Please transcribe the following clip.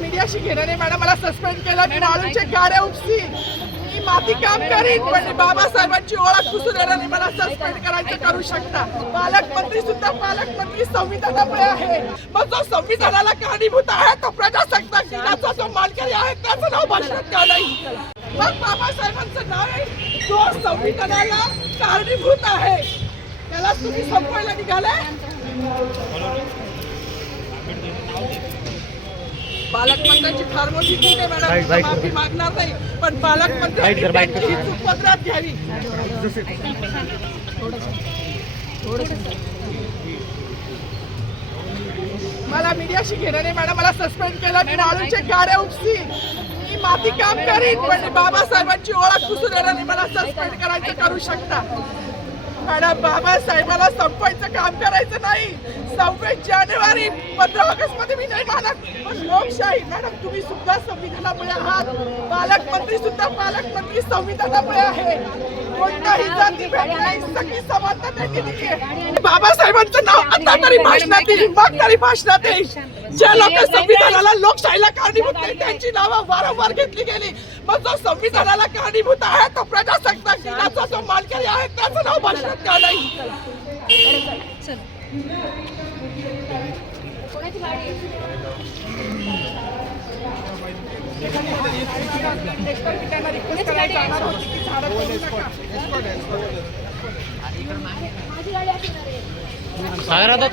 मीडियाशी घेणं नाही मॅडम. मला सस्पेंड केलं, मी वाळूचे गाड्या उपसी, मी माती काम करीन, पण बाबासाहेबांची ओळख पुसून येणार नाही. मला सस्पेंड करायचं करू शकता. पालकमंत्री सुद्धा पालकमंत्री संविधानामुळे आहे. मग जो संविधानाला कारणीभूत आहे तो प्रजासत्ताक दिनाचा जो मानकरी आहे त्याचं नाव भाषणात का नाही? मग बाबासाहेबांचं नाव आहे जो संविधानाला कारणीभूत आहे त्याला तुम्ही संपवायला निघाले. पालकमंत्र्यांची फार मोठी चूक आहे मॅडम, माफी मागणार नाही, पण पालकमंत्र्यांनी ही चूक पदरात घ्यावी. मला मीडियाशी घेणं नाही मॅडम. मला सस्पेंड केलं, मी वाळूचे गाड्या उपसी, मी माती काम करीन, पण बाबासाहेबांची ओळख पुसून येणार नाही. मला सस्पेंड करायचं करू शकता. मॅडम, बाबासाहेबाला संपवायचं काम करायचं नाही. 26 जानेवारी 15 ऑगस्ट मध्ये मी नाही मानत, पण लोकशाही मॅडम तुम्ही सुद्धा संविधानामुळे आहात. पालकमंत्री सुद्धा पालकमंत्री संविधानामुळे आहे. कोणताही जातीभेद नाही, सगळी समानता त्यांनी दिली आहे. बाबासाहेबांचं नाव आता तरी भाषणात येईल, मग तरी भाषणात येईल. ज्या लोक संविधानाला लोकशाहीला कारणीभूत नाही त्यांची नावं वारंवार घेतली गेली. मग जो संविधानाला कारणीभूत आहे तो प्रजासत्ताक दिनाचा जो मानकरी आहे त्याचं नाव भाषणात का नाही? सागर आता